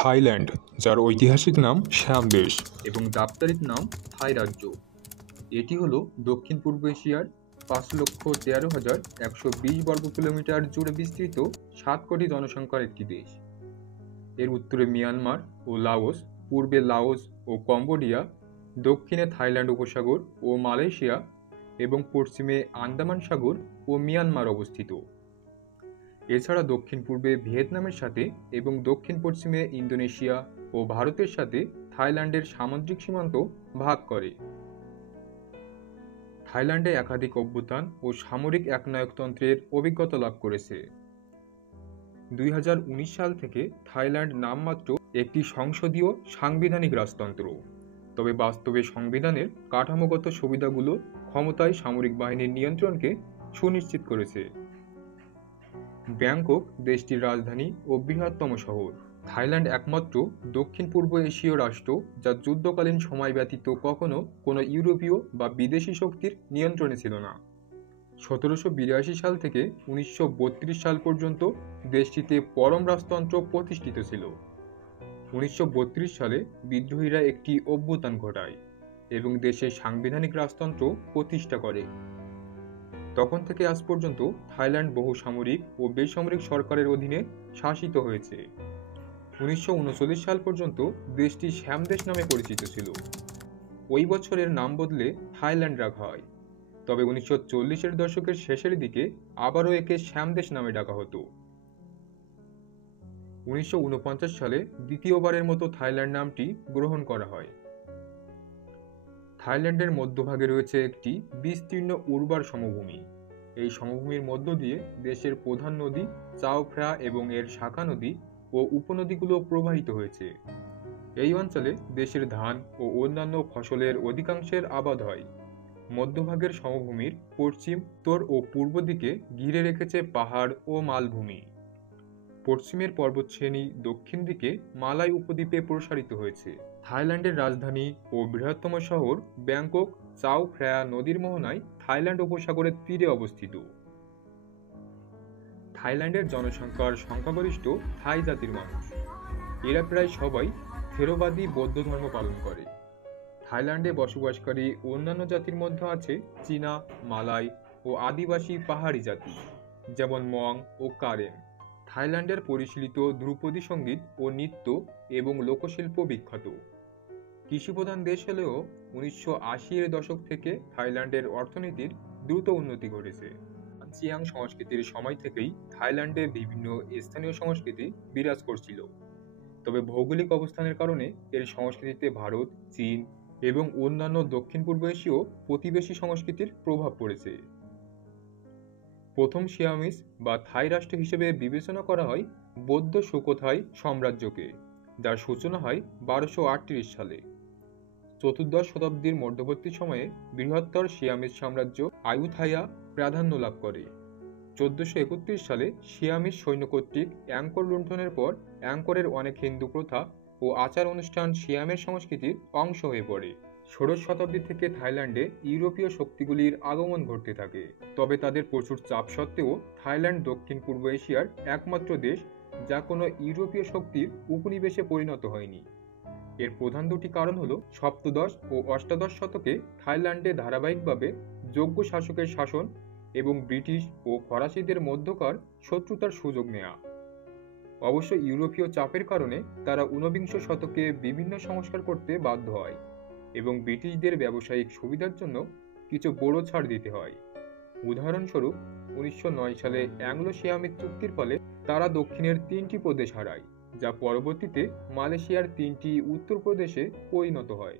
Thailand, যার ঐতিহাসিক নাম শ্যাম দেশ এবং দাপ্তরিক নাম থাই রাজ্য। এটি হল দক্ষিণ পূর্ব এশিয়ার ৫,১৩,১২০ বর্গ কিলোমিটার জুড়ে বিস্তৃত ৭ কোটি জনসংখ্যার একটি দেশ। এর উত্তরে মিয়ানমার ও লাওস, পূর্বে লাওস ও কম্বোডিয়া, দক্ষিণে থাইল্যান্ড উপসাগর ও মালয়েশিয়া এবং পশ্চিমে আন্দামান সাগর ও মিয়ানমার অবস্থিত। এছাড়া দক্ষিণ পূর্বে ভিয়েতনামের সাথে এবং দক্ষিণ পশ্চিমে ইন্দোনেশিয়া ও ভারতের সাথে থাইল্যান্ডের সামুদ্রিক সীমান্ত ভাগ করে। থাইল্যান্ডে একাধিক অভ্যুত্থান ও সামরিক একনায়কতন্ত্রের অভিজ্ঞতা লাভ করেছে। ২০১৯ সাল থেকে থাইল্যান্ড নামমাত্র একটি সংসদীয় সাংবিধানিক রাজতন্ত্র, তবে বাস্তবে সংবিধানের কাঠামোগত সুবিধাগুলো ক্ষমতায় সামরিক বাহিনীর নিয়ন্ত্রণকে সুনিশ্চিত করেছে। ব্যাংকক দেশটির রাজধানী ও বৃহত্তম শহর। থাইল্যান্ড একমাত্র দক্ষিণ পূর্ব এশীয় রাষ্ট্র যা যুদ্ধকালীন সময় ব্যতীত কখনো কোনো ইউরোপীয় বা বিদেশি শক্তির নিয়ন্ত্রণে ছিল না। ১৭৮২ সাল থেকে ১৯৩২ সাল পর্যন্ত দেশটিতে পরম রাজতন্ত্র প্রতিষ্ঠিত ছিল। ১৯৩২ সালে বিদ্রোহীরা একটি অভ্যুত্থান ঘটায় এবং দেশের সাংবিধানিক রাজতন্ত্র প্রতিষ্ঠা করে। তখন থেকে আজ পর্যন্ত থাইল্যান্ড বহু সামরিক ও বেসামরিক সরকারের অধীনে শাসিত হয়েছে। ১৯৩৯ সাল পর্যন্ত দেশটি শ্যাম দেশ নামে পরিচিত ছিল। ওই বছরের নাম বদলে থাইল্যান্ড রাখা হয়, তবে ১৯৪০-এর দশকের শেষের দিকে আবারও একে শ্যাম দেশ নামে ডাকা হতো। ১৯৪৯ সালে দ্বিতীয়বারের মতো থাইল্যান্ড নামটি গ্রহণ করা হয়। থাইল্যান্ডের মধ্যভাগে রয়েছে একটি বিস্তীর্ণ উর্বর সমভূমি। এই সমভূমির মধ্য দিয়ে দেশের প্রধান নদী চাও ফ্রা এবং এর শাখা নদী ও উপনদীগুলো প্রবাহিত হয়েছে। এই অঞ্চলে দেশের ধান ও অন্যান্য ফসলের অধিকাংশের আবাদ হয়। মধ্যভাগের সমভূমির পশ্চিম, উত্তর ও পূর্ব দিকে ঘিরে রেখেছে পাহাড় ও মালভূমি। পশ্চিমের পর্বতশ্রেণী দক্ষিণ দিকে মালয় উপদ্বীপে প্রসারিত হয়েছে। থাইল্যান্ডের রাজধানী ও বৃহত্তম শহর ব্যাংকক চাও ফ্রায়া নদীর মোহনায় থাইল্যান্ড উপসাগরের তীরে অবস্থিত। থাইল্যান্ডের জনসংখ্যার সংখ্যাগরিষ্ঠ থাই জাতির মানুষ। এরা প্রায় সবাই থেরোবাদী বৌদ্ধ ধর্ম পালন করে। থাইল্যান্ডে বসবাসকারী অন্যান্য জাতির মধ্যে আছে চীনা, মালয় ও আদিবাসী পাহাড়ি জাতি, যেমন মং ও কারেন। থাইল্যান্ডের পরিশীলিত ধ্রুপদী সঙ্গীত ও নৃত্য এবং লোকশিল্প বিখ্যাত। কৃষিপ্রধান দেশ হলেও ১৯৮০-এর দশক থেকে থাইল্যান্ডের অর্থনীতির দ্রুত উন্নতি ঘটেছে। চিয়াং সংস্কৃতির সময় থেকেই থাইল্যান্ডে বিভিন্ন স্থানীয় সংস্কৃতি বিরাজ করছিল, তবে ভৌগোলিক অবস্থানের কারণে এর সংস্কৃতিতে ভারত, চীন এবং অন্যান্য দক্ষিণ পূর্ব এশীয় প্রতিবেশী সংস্কৃতির প্রভাব পড়েছে। প্রথম সিয়ামিস বা থাই রাষ্ট্র হিসেবে বিবেচনা করা হয় বৌদ্ধ সুকোথাই সাম্রাজ্যকে, যার সূচনা হয় ১২৩৮ সালে। চতুর্দশ শতাব্দীর মধ্যবর্তী সময়ে বৃহত্তর সিয়ামিস সাম্রাজ্য আয়ুথায়া প্রাধান্য লাভ করে। ১৪৩১ সালে সিয়ামিস সৈন্য কর্তৃক অ্যাংকর লুণ্ঠনের পর অ্যাংকরের অনেক হিন্দু প্রথা ও আচার অনুষ্ঠান সিয়ামের সংস্কৃতির অংশ হয়ে পড়ে। ষোড়শ শতাব্দী থেকে থাইল্যান্ডে ইউরোপীয় শক্তিগুলির আগমন ঘটতে থাকে, তবে তাদের প্রচুর চাপ সত্ত্বেও থাইল্যান্ড দক্ষিণ পূর্ব এশিয়ার একমাত্র দেশ যা কোনো ইউরোপীয় শক্তির উপনিবেশে পরিণত হয়নি। এর প্রধান দুটি কারণ হল সপ্তদশ ও অষ্টাদশ শতকে থাইল্যান্ডে ধারাবাহিকভাবে যোগ্য শাসকের শাসন এবং ব্রিটিশ ও ফরাসিদের মধ্যকার শত্রুতার সুযোগ নেওয়া। অবশ্য ইউরোপীয় চাপের কারণে তারা ঊনবিংশ শতকে বিভিন্ন সংস্কার করতে বাধ্য হয় এবং ব্রিটিশদের ব্যবসায়িক সুবিধার জন্য কিছু বড় ছাড় দিতে হয়। উদাহরণস্বরূপ ১৯০৯ সালে অ্যাংলো-সিয়ামিক চুক্তির ফলে তারা দক্ষিণের ৩টি প্রদেশ হারায়, যা পরবর্তীতে মালয়েশিয়ার ৩টি উত্তর প্রদেশে পরিণত হয়।